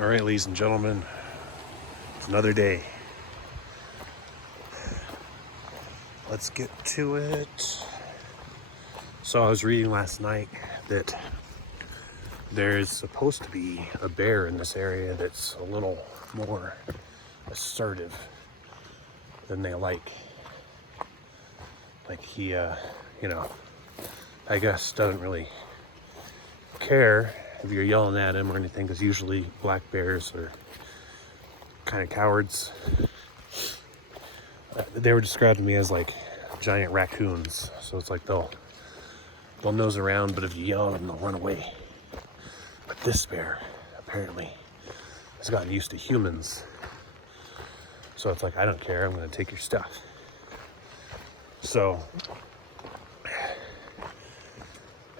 All right, ladies and gentlemen, it's another day. Let's get to it. So I was reading last night that there's supposed to be a bear in this area that's a little more assertive than they like. Like he, I guess doesn't really care if you're yelling at him or anything, because usually black bears are kind of cowards. They were described to me as like giant raccoons, so it's like they'll nose around, but if you yell at them, they'll run away. But this bear apparently has gotten used to humans, so it's like, I don't care, I'm gonna take your stuff. So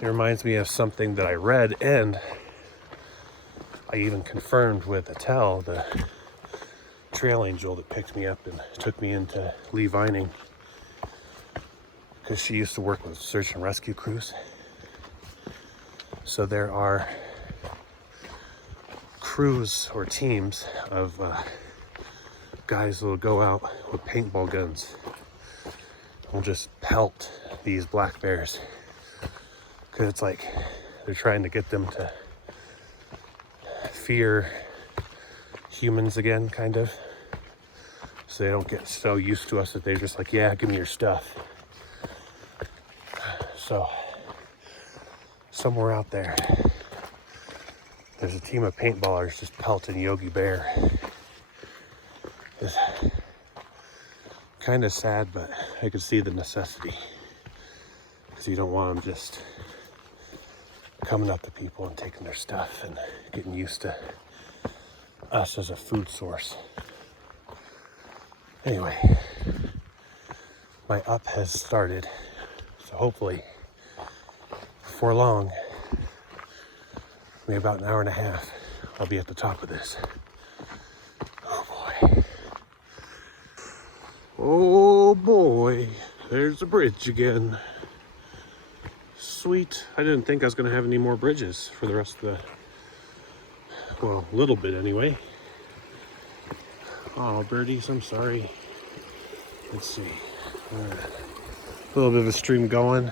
it reminds me of something that I read, and I even confirmed with Attell, the trail angel that picked me up and took me into Lee Vining, because she used to work with search and rescue crews. So there are crews or teams of guys who will go out with paintball guns and will just pelt these black bears, because it's like they're trying to get them to fear humans again, kind of, so they don't get so used to us that they're just like, yeah, give me your stuff. So somewhere out there's a team of paintballers just pelting Yogi Bear. It's kind of sad, but I could see the necessity, because you don't want them just coming up to people and taking their stuff and getting used to us as a food source. Anyway, my up has started, so hopefully before long, maybe about an hour and a half, I'll be at the top of this. Oh boy. Oh boy, there's the bridge again. Sweet. I didn't think I was going to have any more bridges for the rest of the, well, a little bit anyway. Oh, birdies, I'm sorry. Let's see. A little bit of a stream going.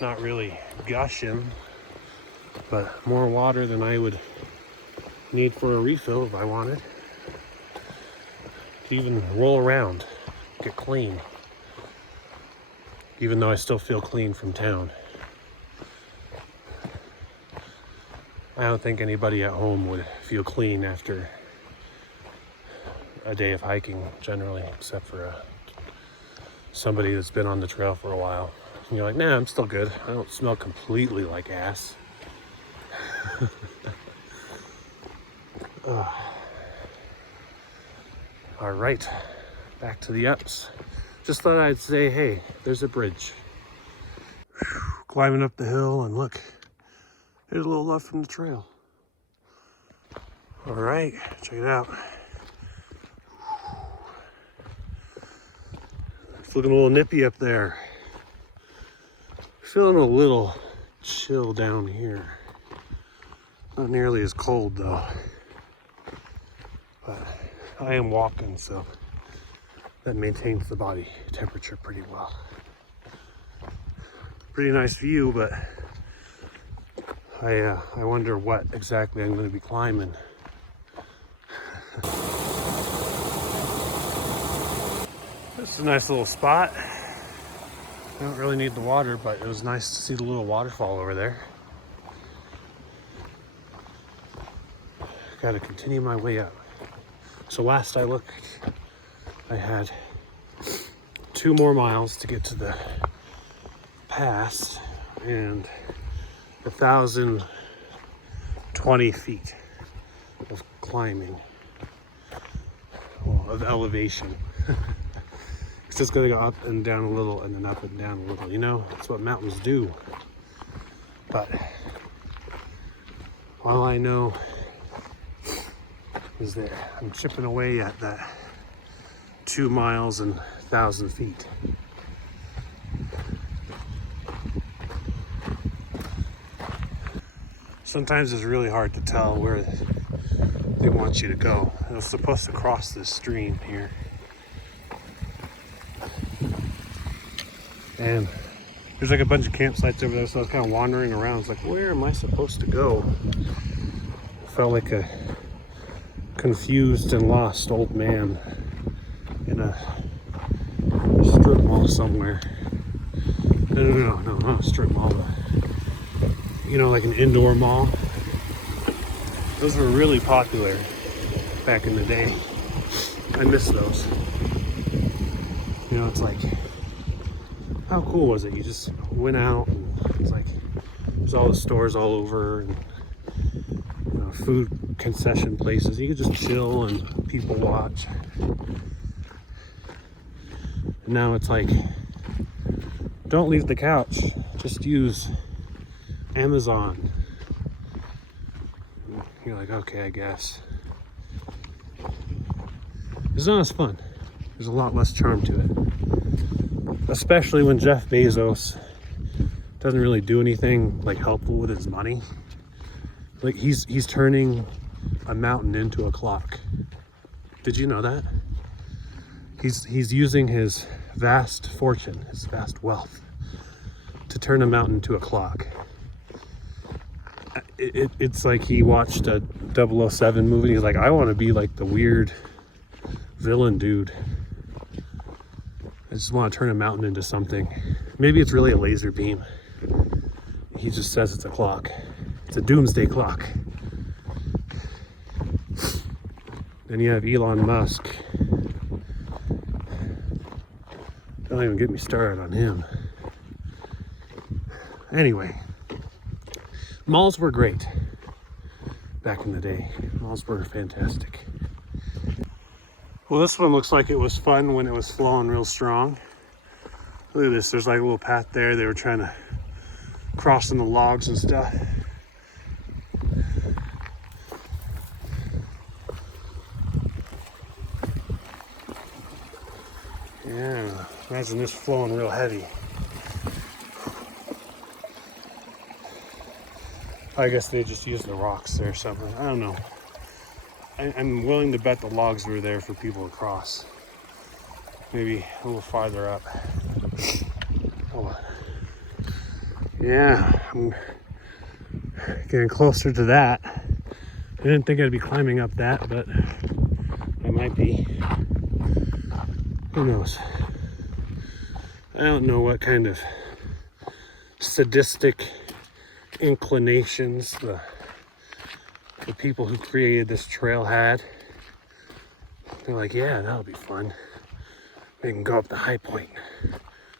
Not really gushing, but more water than I would need for a refill if I wanted. To even roll around, get clean. Even though I still feel clean from town. I don't think anybody at home would feel clean after a day of hiking, generally, except for somebody that's been on the trail for a while. And you're like, nah, I'm still good. I don't smell completely like ass. All right, back to the ups. Just thought I'd say, hey, there's a bridge. Whew, climbing up the hill, and look, there's a little left from the trail. All right, check it out. It's looking a little nippy up there. Feeling a little chill down here. Not nearly as cold though. But I am walking, so that maintains the body temperature pretty well. Pretty nice view, but I wonder what exactly I'm going to be climbing. This is a nice little spot. I don't really need the water, but it was nice to see the little waterfall over there. Got to continue my way up. So last I looked, I had 2 more miles to get to the pass and 1,020 feet of climbing, well, of elevation. It's just going to go up and down a little, and then up and down a little. You know, that's what mountains do. But all I know is that I'm chipping away at that 2 miles and 1,000 feet. Sometimes it's really hard to tell where they want you to go. It was supposed to cross this stream here. And there's like a bunch of campsites over there, so I was kind of wandering around. It's like, where am I supposed to go? I felt like a confused and lost old man in a strip mall somewhere. No, not a strip mall, but you know, like an indoor mall. Those were really popular back in the day. I miss those. You know, it's like, how cool was it? You just went out and it's like, there's all the stores all over and you know, food concession places. You could just chill and people watch. And now it's like, don't leave the couch. Just use Amazon. You're like, okay, I guess. It's not as fun. There's a lot less charm to it. Especially when Jeff Bezos doesn't really do anything like helpful with his money. Like he's turning a mountain into a clock. Did you know that? He's using his vast fortune, his vast wealth, to turn a mountain into a clock. It's like he watched a 007 movie. He's like, I want to be like the weird villain dude. I just want to turn a mountain into something. Maybe it's really a laser beam. He just says it's a clock. It's a doomsday clock. Then you have Elon Musk. Don't even get me started on him. Anyway, malls were great back in the day. Malls were fantastic. Well, this one looks like it was fun when it was flowing real strong. Look at this, there's like a little path there. They were trying to cross in the logs and stuff. Yeah, imagine this flowing real heavy. I guess they just used the rocks there or something. I don't know. I'm willing to bet the logs were there for people to cross. Maybe a little farther up. Hold on. Yeah, I'm getting closer to that. I didn't think I'd be climbing up that, but I might be. Who knows? I don't know what kind of sadistic inclinations the people who created this trail had. They're like, yeah, that'll be fun. We can go up the high point,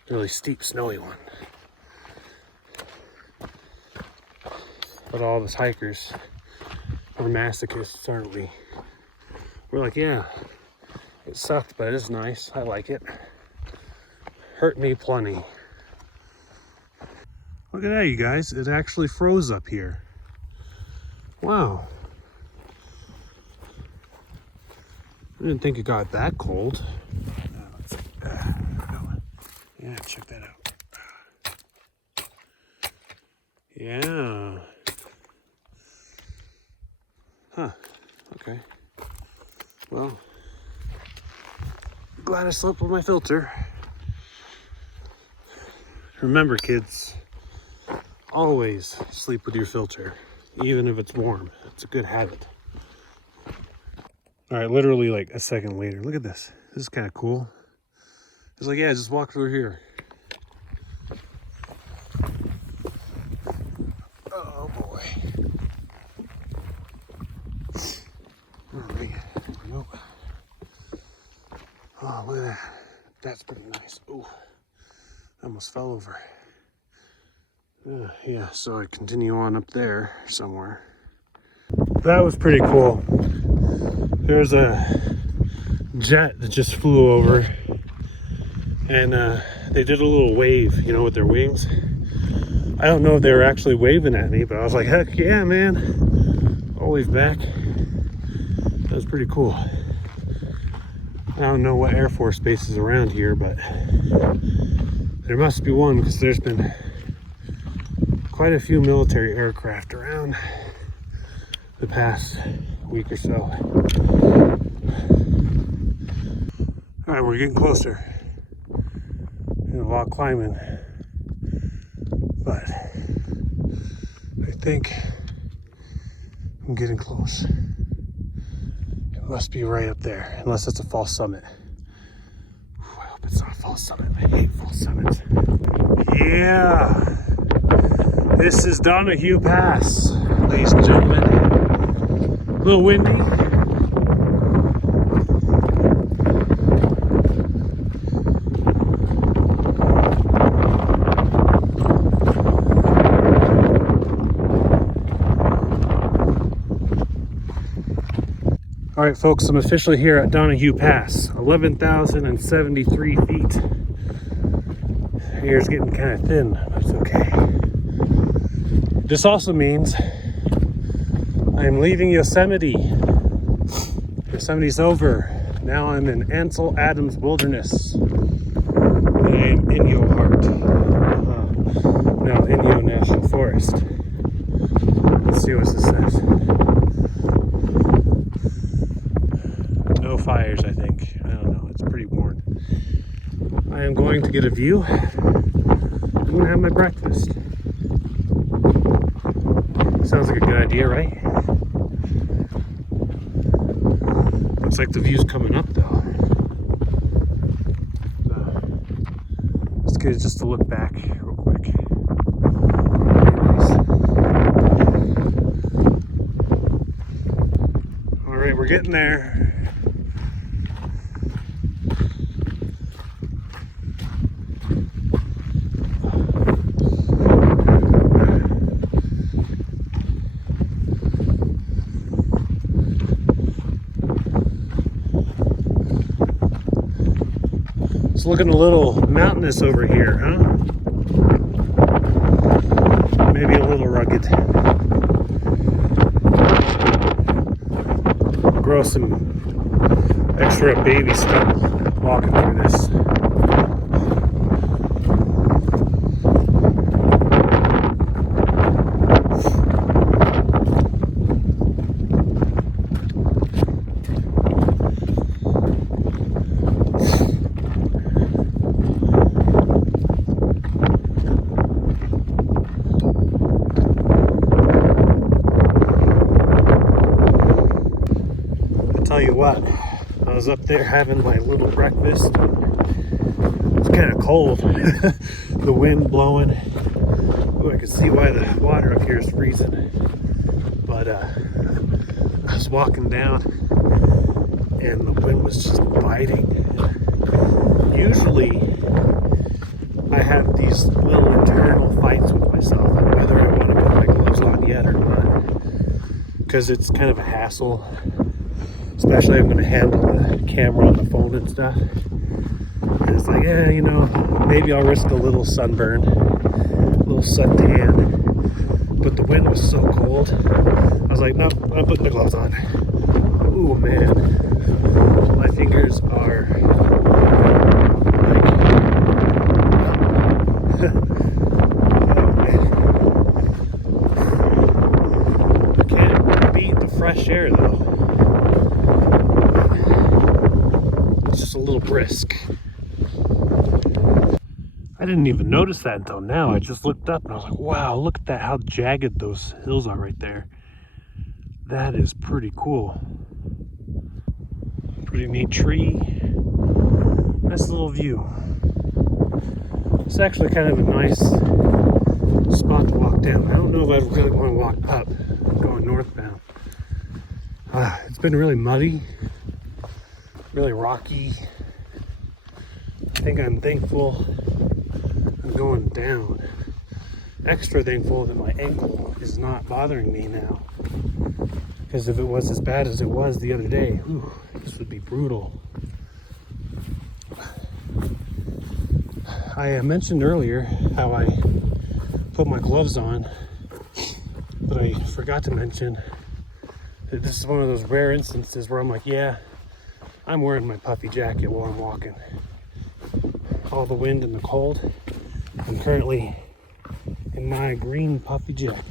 the really steep, snowy one. But all of us hikers are masochists, aren't we? We're like, yeah, it sucked, but it is nice. I like it. Hurt me plenty. Look at that, you guys. It actually froze up here. Wow. I didn't think it got that cold. Yeah, check that out. Yeah. Huh. Okay. Well, glad I slept with my filter. Remember, kids, always sleep with your filter, even if it's warm. It's a good habit. All right, literally like a second later. Look at this. This is kind of cool. It's like, yeah, just walk through here. Oh boy. All right. Nope. Oh, look at that. That's pretty nice. Oh, I almost fell over. Yeah, so I continue on up there somewhere. That was pretty cool. There's a jet that just flew over, and they did a little wave, you know, with their wings. I don't know if they were actually waving at me, but I was like, heck yeah, man. I'll wave back. That was pretty cool. I don't know what Air Force base is around here, but there must be one, because there's been quite a few military aircraft around. the past week or so. All right, we're getting closer. And a lot of climbing, but I think I'm getting close. It must be right up there, unless it's a false summit. I hope it's not a false summit. I hate false summits. Yeah, this is Donohue Pass, ladies and gentlemen. A little windy. All right, folks, I'm officially here at Donohue Pass, 11,073 feet. Air's getting kind of thin, but it's okay. This also means I'm leaving Yosemite. Yosemite's over. Now I'm in Ansel Adams Wilderness. I am Inyo Heart. No, Inyo National Forest. Let's see what this says. No fires, I think. I don't know. It's pretty warm. I am going to get a view. I'm going to have my breakfast. Sounds like a good idea, right? Looks like the view's coming up, though. It's good just to look back real quick. Anyways. All right, we're getting there. It's looking a little mountainous over here, huh? Maybe a little rugged. Grow some extra baby stubble walking through this. Tell you what, I was up there having my little breakfast. It's kind of cold. The wind blowing. Ooh, I can see why the water up here is freezing. But I was walking down and the wind was just biting. Usually I have these little internal fights with myself, whether I want to put my gloves on yet or not, because it's kind of a hassle. Especially I'm going to handle the camera on the phone and stuff. And it's like, yeah, you know, maybe I'll risk a little sunburn, a little suntan. But the wind was so cold. I was like, nope, I'm putting the gloves on. Ooh, man. My fingers are like, oh, man. I can't beat the fresh air, though. Just a little brisk. I didn't even notice that until now. I just looked up and I was like, wow, look at that, how jagged those hills are right there. That is pretty cool. Pretty neat tree. Nice little view. It's actually kind of a nice spot to walk down. I don't know if I really want to walk up. I'm going northbound. It's been really muddy. Really rocky. I think I'm thankful I'm going down. Extra thankful that my ankle is not bothering me now. Because if it was as bad as it was the other day, whew, this would be brutal. I mentioned earlier how I put my gloves on, but I forgot to mention that this is one of those rare instances where I'm like, yeah, I'm wearing my puffy jacket while I'm walking. All the wind and the cold. I'm currently in my green puffy jacket.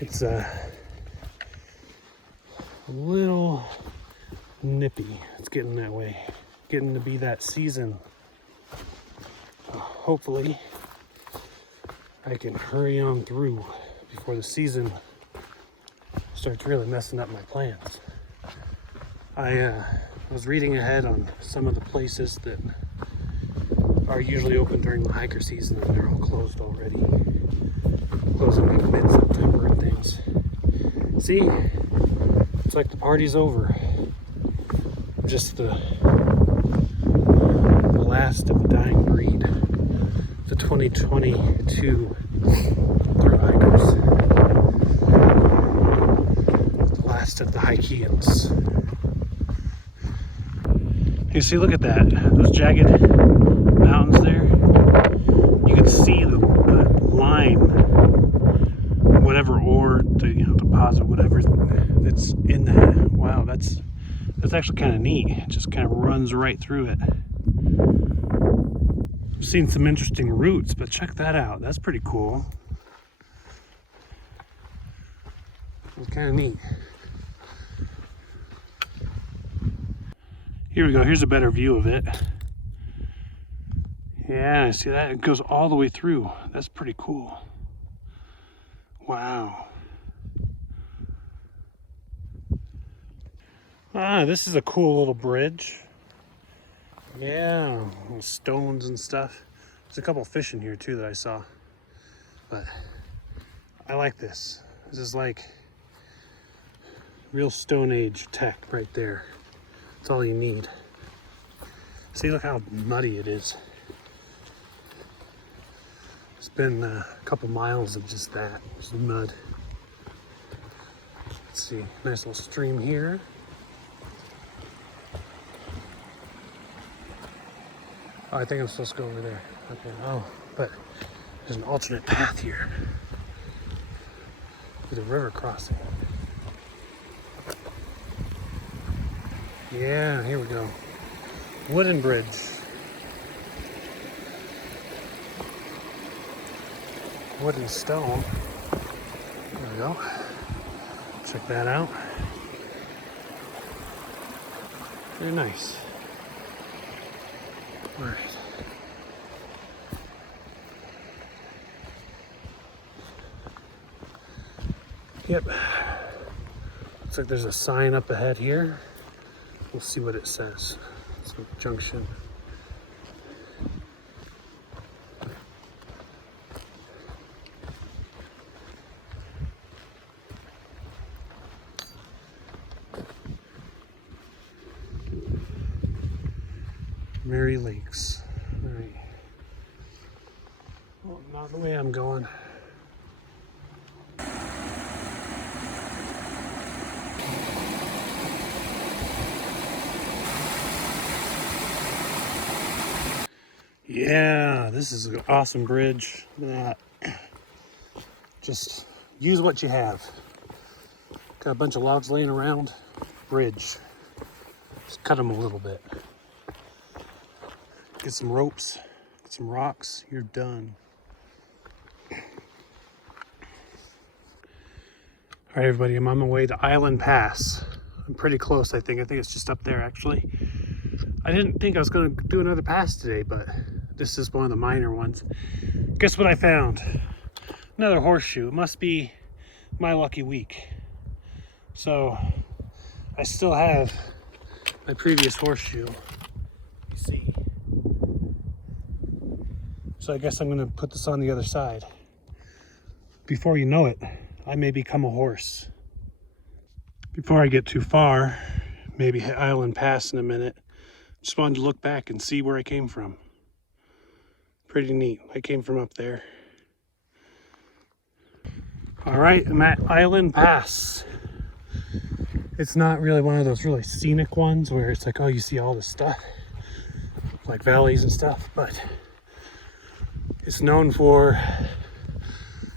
It's a little nippy. It's getting that way, getting to be that season. Hopefully I can hurry on through before the season starts really messing up my plans. I was reading ahead on some of the places that are usually open during the hiker season, and they're all closed already. Closing like mid-September and things. See, it's like the party's over. Just the last of the dying breed. The 2022 through hikers. The last of the Hikeans. You see, look at that. Those jagged mountains there. You can see the line, whatever ore, deposit, whatever that's in that. Wow, that's actually kind of neat. It just kind of runs right through it. I've seen some interesting routes, but check that out. That's pretty cool. It's kind of neat. Here we go. Here's a better view of it. Yeah, see that? It goes all the way through. That's pretty cool. Wow. Ah, this is a cool little bridge. Yeah, little stones and stuff. There's a couple of fish in here too that I saw. But I like this. This is like real Stone Age tech right there. That's all you need. See, look how muddy it is. It's been a couple miles of just that, just mud. Let's see, nice little stream here. Oh, I think I'm supposed to go over there. Okay, oh, but there's an alternate path here. There's a river crossing. Yeah, here we go. Wooden bridge. Wood and stone. There we go. Check that out. Very nice. All right. Yep. Looks like there's a sign up ahead here. We'll see what it says. It's a junction. Mary Lakes. All right. Well, not the way I'm going. Yeah, this is an awesome bridge. Look at that. Just use what you have. Got a bunch of logs laying around. Bridge. Just cut them a little bit. Get some ropes, get some rocks, you're done. All right, everybody, I'm on my way to Island Pass. I'm pretty close, I think. I think it's just up there, actually. I didn't think I was going to do another pass today, but this is one of the minor ones. Guess what I found? Another horseshoe. It must be my lucky week. So I still have my previous horseshoe. You see. So I guess I'm going to put this on the other side. Before you know it, I may become a horse. Before I get too far, maybe hit Island Pass in a minute, just wanted to look back and see where I came from. Pretty neat. I came from up there. All right, I'm at Island Pass. It's not really one of those really scenic ones where it's like, oh, you see all this stuff, like valleys and stuff, but it's known for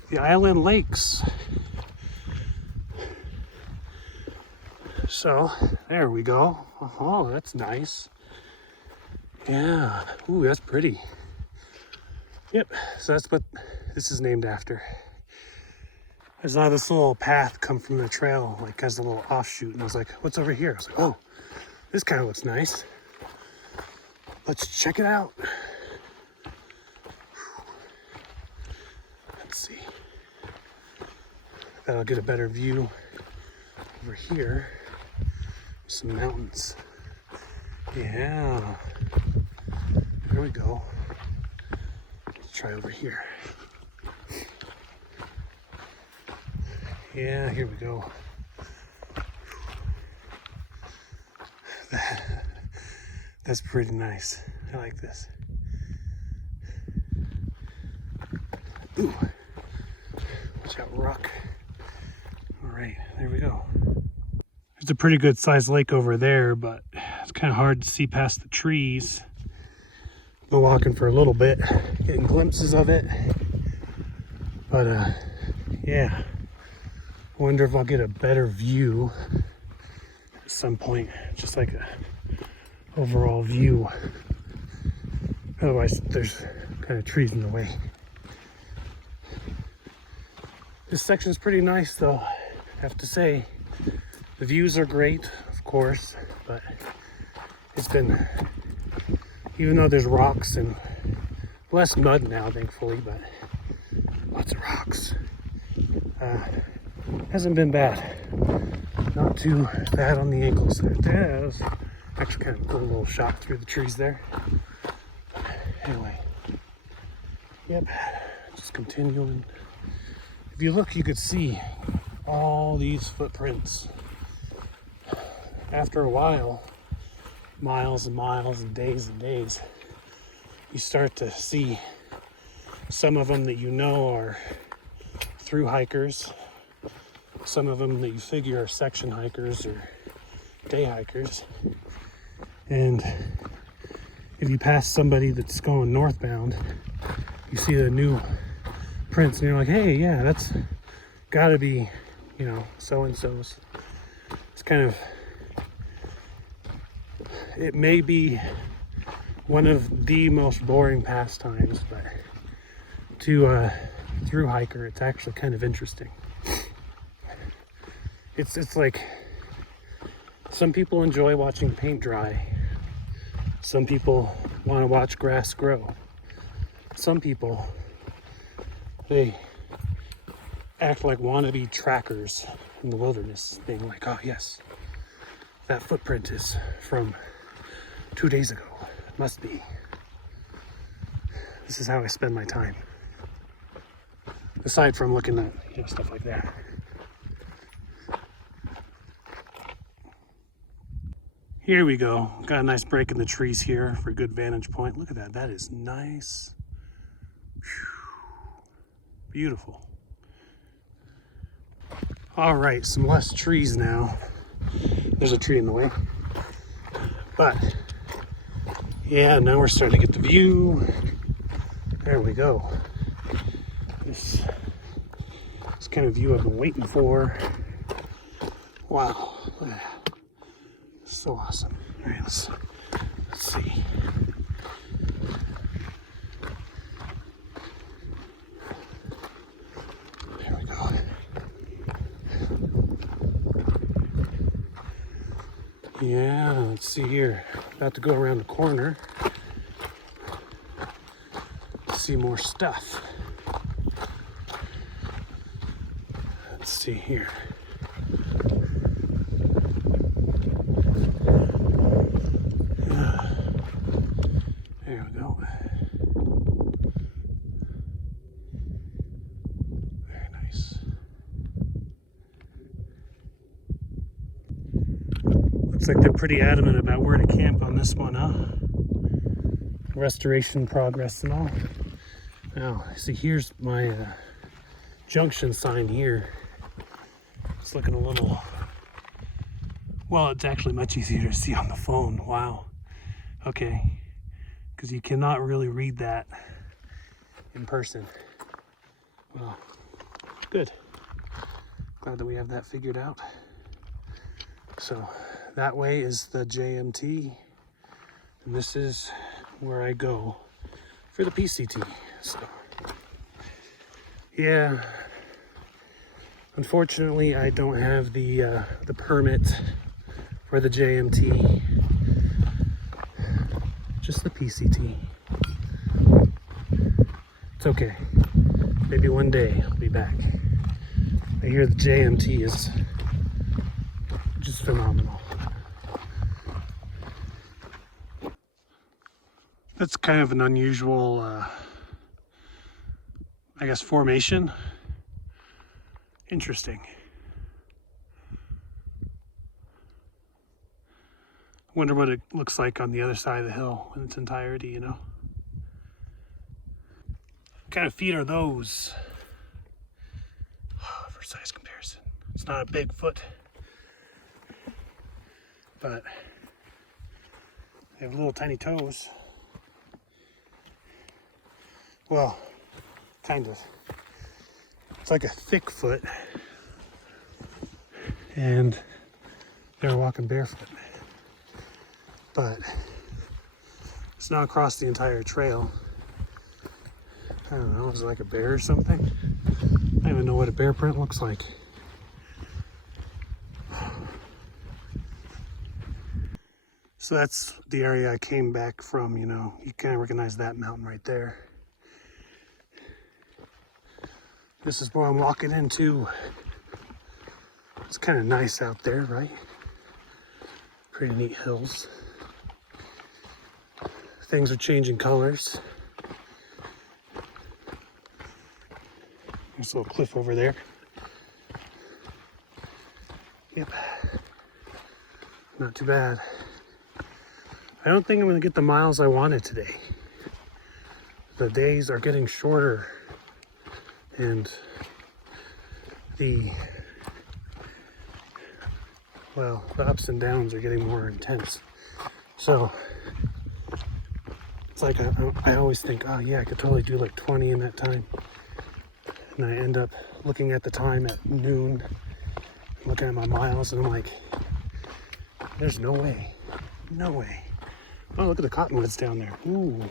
the island lakes. So there we go. Oh, that's nice. Yeah. Ooh, that's pretty. Yep. So that's what this is named after. I saw this little path come from the trail, like as a little offshoot, and I was like, what's over here? I was like, oh, this kind of looks nice. Let's check it out. Let's see. That'll get a better view over here. Some mountains. Yeah. There we go. Let's try over here. Yeah, here we go. That's pretty nice. I like this. Ooh. Watch out, rock. All right, there we go. There's a pretty good sized lake over there, but it's kind of hard to see past the trees. Been walking for a little bit, getting glimpses of it. But yeah. Wonder if I'll get a better view at some point, just like a overall view. Otherwise, there's kind of trees in the way. This section's pretty nice, though. I have to say, the views are great, of course, but it's been, even though there's rocks and less mud now, thankfully, but lots of rocks. Hasn't been bad. Not too bad on the ankles there. Yeah, that was actually kind of a cool little shot through the trees there. Anyway, yep, just continuing. If you look, you could see all these footprints. After a while, miles and miles and days, you start to see some of them that you know are through hikers. Some of them that you figure are section hikers or day hikers. And if you pass somebody that's going northbound, you see the new prints and you're like, hey, yeah, that's gotta be, you know, so-and-so's. It's kind of, it may be one of the most boring pastimes, but to a through hiker, it's actually kind of interesting. It's like some people enjoy watching paint dry. Some people want to watch grass grow. Some people, they act like wannabe trackers in the wilderness, being like, oh yes, that footprint is from 2 days ago. It must be. This is how I spend my time. Aside from looking at, you know, stuff like that. Here we go. Got a nice break in the trees here for a good vantage point. Look at that. That is nice. Whew. Beautiful. All right, some less trees now. There's a tree in the way. But yeah, now we're starting to get the view. There we go. This kind of view I've been waiting for. Wow. Look at that. So awesome. All right, let's see. There we go. Yeah, let's see here. About to go around the corner. See more stuff. Let's see here. There we go. Very nice. Looks like they're pretty adamant about where to camp on this one, huh? Restoration progress and all. Now, see, here's my junction sign here. It's looking a little, well, it's actually much easier to see on the phone. Wow. Okay. Because you cannot really read that in person. Well, good. Glad that we have that figured out. So that way is the JMT, and this is where I go for the PCT. So yeah, Unfortunately, I don't have the permit for the JMT, just the PCT. It's okay. Maybe one day I'll be back. I hear the JMT is just phenomenal. That's kind of an unusual, I guess, formation. Interesting. Wonder what it looks like on the other side of the hill in its entirety, you know? What kind of feet are those? For size comparison. It's not a big foot, but they have little tiny toes. Well, kind of. It's like a thick foot, and they're walking barefoot. But it's not across the entire trail. I don't know, is it like a bear or something? I don't even know what a bear print looks like. So that's the area I came back from, you know. You kind of recognize that mountain right there. This is where I'm walking into. It's kind of nice out there, right? Pretty neat hills. Things are changing colors. There's a little cliff over there. Yep. Not too bad. I don't think I'm going to get the miles I wanted today. The days are getting shorter, and the ups and downs are getting more intense. So it's like I always think, oh yeah, I could totally do like 20 in that time. And I end up looking at the time at noon, looking at my miles, and I'm like, there's no way. No way. Oh, look at the cottonwoods down there. Ooh.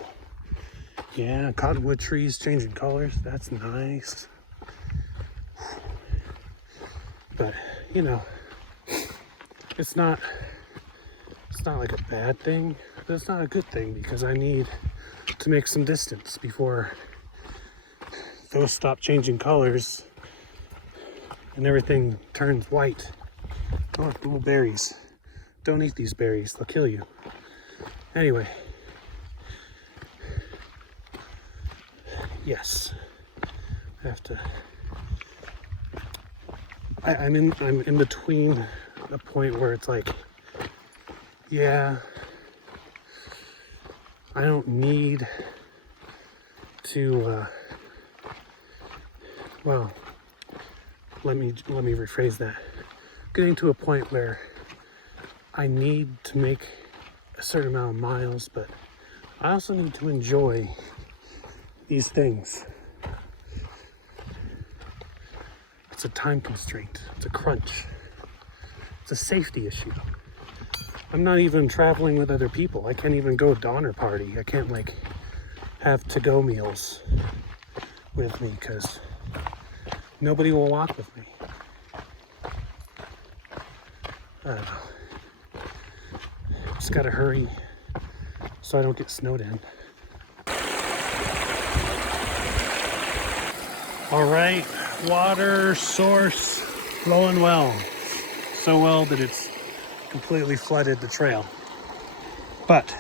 Yeah, cottonwood trees changing colors. That's nice. But, you know, it's not like a bad thing, but it's not a good thing, because I need to make some distance before those stop changing colors and everything turns white. Oh, little berries. Don't eat these berries, they'll kill you. Anyway, yes, I have to. I'm in between a point where it's like, yeah, I don't need to. Well, let me rephrase that. Getting to a point where I need to make a certain amount of miles, but I also need to enjoy these things. It's a time constraint. It's a crunch. It's a safety issue. I'm not even traveling with other people. I can't even go Donner Party. I can't like have to-go meals with me because nobody will walk with me. I don't know. Just gotta hurry so I don't get snowed in. All right, water source flowing well. So well that it's completely flooded the trail. But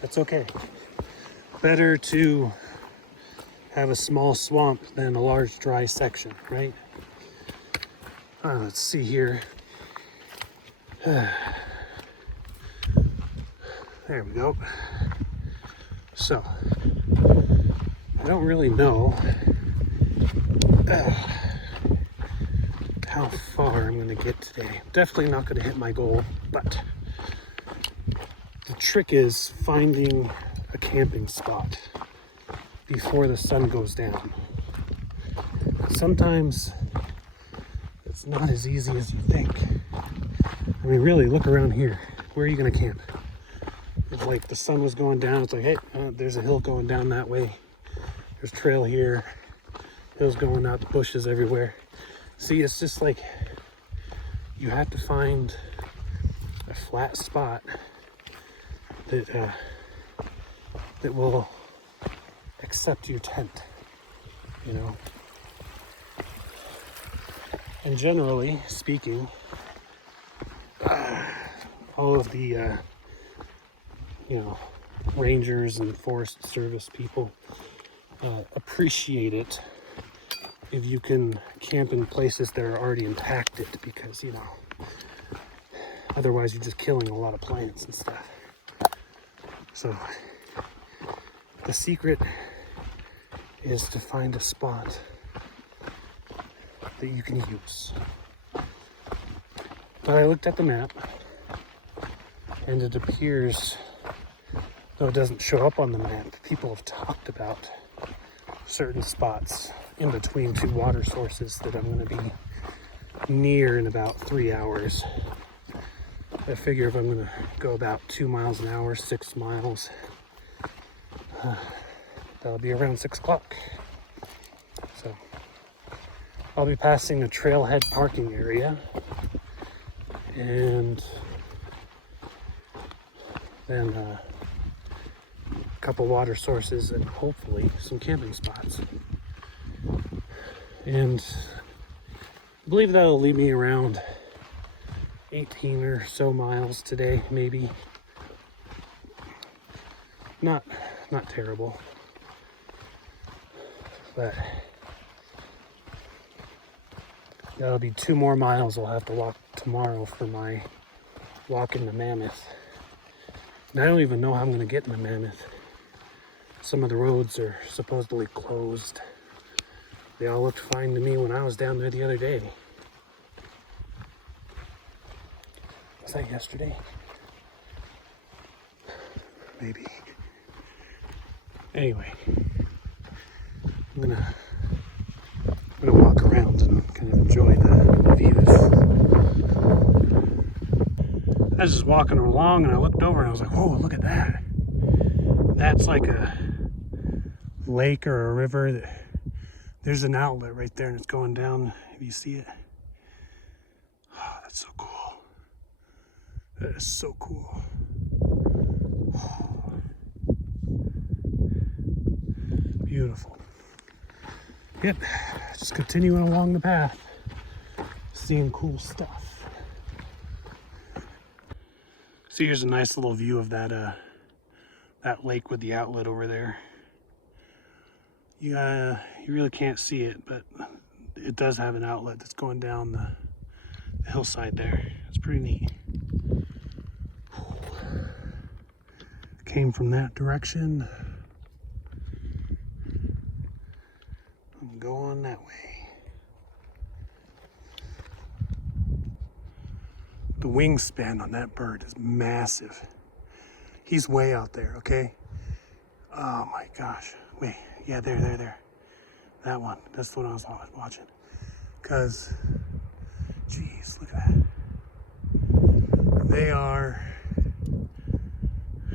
that's okay. Better to have a small swamp than a large dry section, right? Let's see here. There we go. So, I don't really know how far I'm going to get today. Definitely not going to hit my goal, but the trick is finding a camping spot before the sun goes down. Sometimes it's not as easy as you think. I mean, really, look around here. Where are you going to camp? It's like the sun was going down. It's like, hey, there's a hill going down that way. There's trail here. Hills going up, bushes everywhere. See, it's just like you have to find a flat spot that that will accept your tent, you know. And generally speaking, all of the rangers and forest service people appreciate it if you can camp in places that are already impacted, because otherwise you're just killing a lot of plants and stuff. So the secret is to find a spot that you can use. But I looked at the map, and it appears, though it doesn't show up on the map, people have talked about certain spots in between two water sources that I'm going to be near in about 3 hours. I figure if I'm going to go about 2 miles an hour, 6 miles, that'll be around 6 o'clock. So I'll be passing a trailhead parking area, and then a couple water sources, and hopefully some camping spots. And I believe that'll leave me around 18 or so miles today, maybe. Not terrible, but that'll be 2 more miles I'll have to walk tomorrow for my walk into Mammoth. And I don't even know how I'm going to get into Mammoth. Some of the roads are supposedly closed. They all looked fine to me when I was down there the other day. Was that yesterday? Maybe. Anyway, I'm gonna walk around and kind of enjoy the views. I was just walking along and I looked over and I was like, whoa, look at that. That's like a lake or a river. There's an outlet right there and it's going down, if you see it. Oh, that's so cool. That is so cool. Beautiful. Yep, just continuing along the path, seeing cool stuff. See, here's a nice little view of that lake with the outlet over there. You really can't see it, but it does have an outlet that's going down the hillside there. It's pretty neat. Came from that direction. I'm going that way. The wingspan on that bird is massive. He's way out there, okay? Oh my gosh. Wait, yeah, there. That one. That's the one I was watching. Because, geez, look at that. They are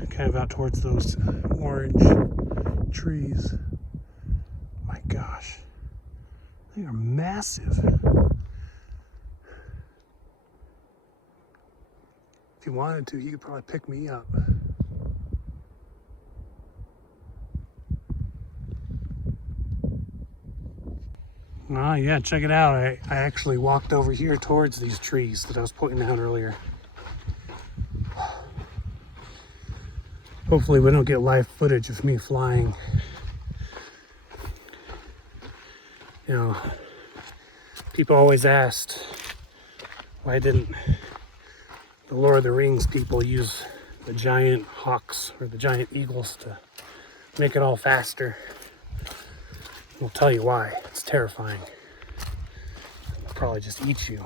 kind of out towards those orange trees. My gosh. They are massive. If you wanted to, you could probably pick me up. Oh yeah, check it out. I actually walked over here towards these trees that I was pointing out earlier. Hopefully we don't get live footage of me flying. You know, people always asked, why didn't the Lord of the Rings people use the giant hawks or the giant eagles to make it all faster? I'll tell you why. It's terrifying. They'll probably just eat you,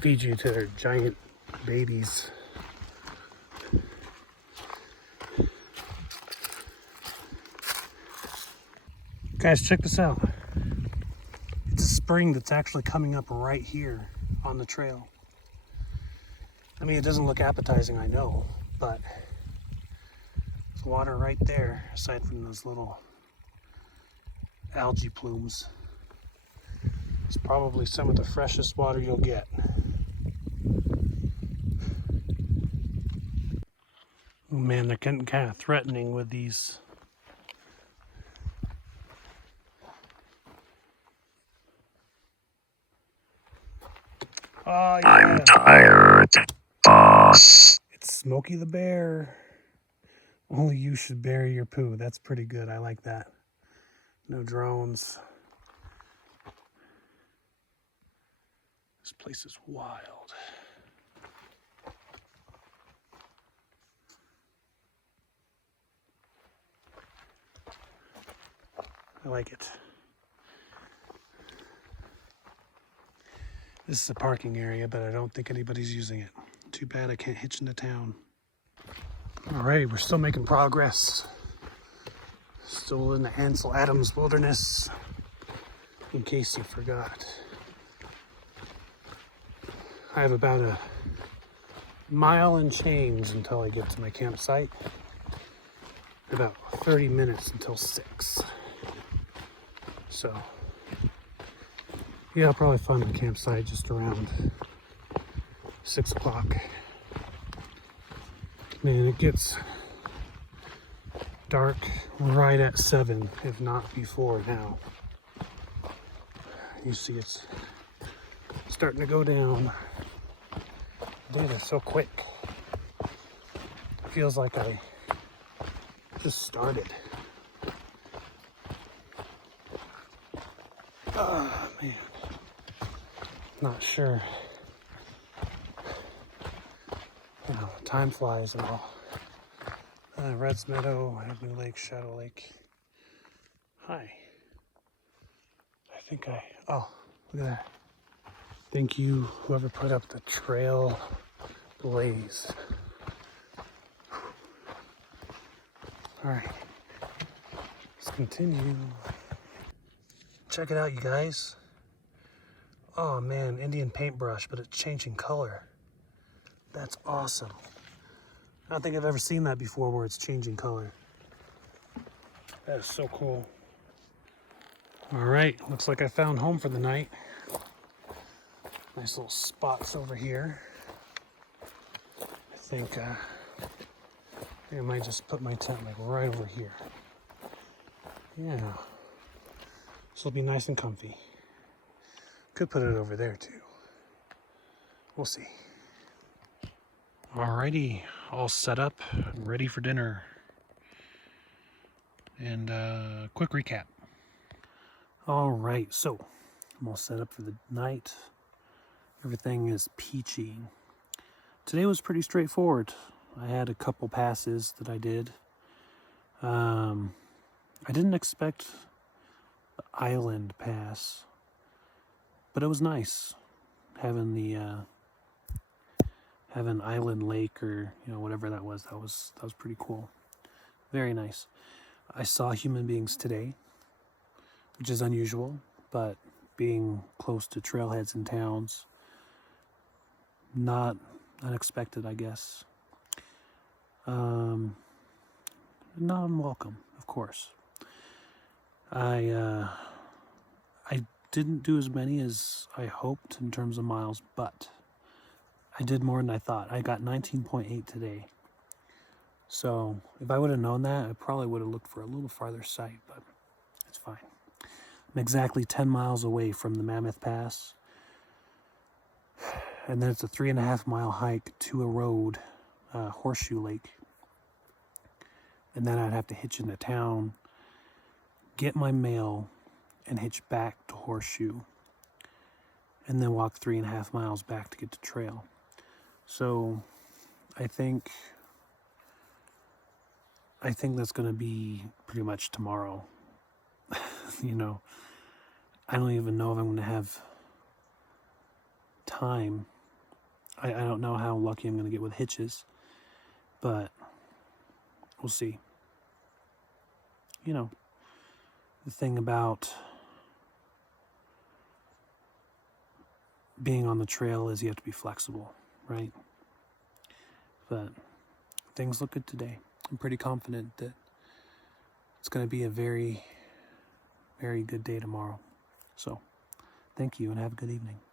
feed you to their giant babies. Guys, check this out. It's a spring that's actually coming up right here on the trail. I mean, it doesn't look appetizing, I know, but there's water right there, aside from those little algae plumes. It's probably some of the freshest water you'll get. Oh man, they're getting kind of threatening with these. Oh, yeah. I'm tired, boss. It's Smokey the Bear. Only you should bury your poo. That's pretty good. I like that. No drones. This place is wild. I like it. This is a parking area, but I don't think anybody's using it. Too bad I can't hitch into town. Alrighty, we're still making progress. Still in the Ansel Adams Wilderness, in case you forgot. I have about a mile and change until I get to my campsite. About 30 minutes until 6. So, yeah, I'll probably find my campsite just around 6 o'clock. Man, it gets dark right at 7, if not before now. You see it's starting to go down. Days are so quick. It feels like I just started. Oh man, not sure. You know, time flies and all. Red's Meadow, New Lake, Shadow Lake. Hi. Oh, look at that. Thank you, whoever put up the trail blaze. All right, let's continue. Check it out, you guys. Oh man, Indian paintbrush, but it's changing color. That's awesome. I don't think I've ever seen that before where it's changing color. That is so cool. All right, looks like I found home for the night. Nice little spots over here. I think I might just put my tent like right over here. Yeah, this will be nice and comfy. Could put it over there too. We'll see. Alrighty, all set up, ready for dinner. And quick recap. All right, so I'm all set up for the night. Everything is peachy. Today was pretty straightforward. I had a couple passes that I did. I didn't expect the island pass, but it was nice having the having Island Lake, or whatever that was. That was pretty cool. Very nice. I saw human beings today, which is unusual, but being close to trailheads and towns, not unexpected, I guess. Not unwelcome, of course. I didn't do as many as I hoped in terms of miles, but I did more than I thought. I got 19.8 today. So if I would have known that, I probably would have looked for a little farther sight, but it's fine. I'm exactly 10 miles away from the Mammoth Pass. And then it's a 3.5 mile hike to a road, Horseshoe Lake. And then I'd have to hitch into town, get my mail, and hitch back to Horseshoe. And then walk 3.5 miles back to get to trail. So I think that's going to be pretty much tomorrow. I don't even know if I'm going to have time. I don't know how lucky I'm going to get with hitches, but we'll see. The thing about being on the trail is you have to be flexible, right? But things look good today. I'm pretty confident that it's going to be a very, very good day tomorrow. So Thank you and have a good evening.